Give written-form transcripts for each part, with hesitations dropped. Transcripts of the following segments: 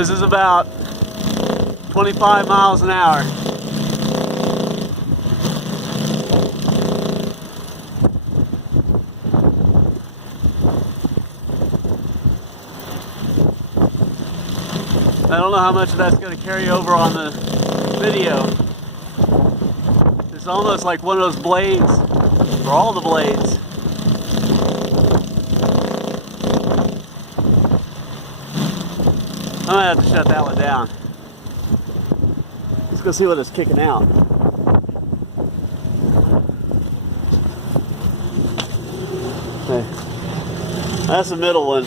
This is about 25 miles an hour. I don't know how much of that's going to carry over on the video. It's almost like one of those blades, for all the blades. I'm gonna have to shut that one down. Let's go see what it's kicking out. Okay. That's the middle one.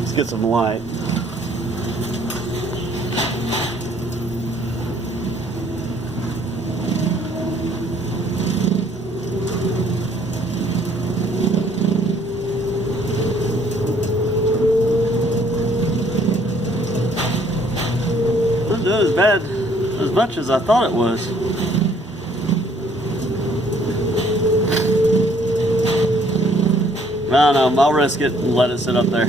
Let's get some light. Not as bad as much as I thought it was. I don't know, I'll risk it and let it sit up there.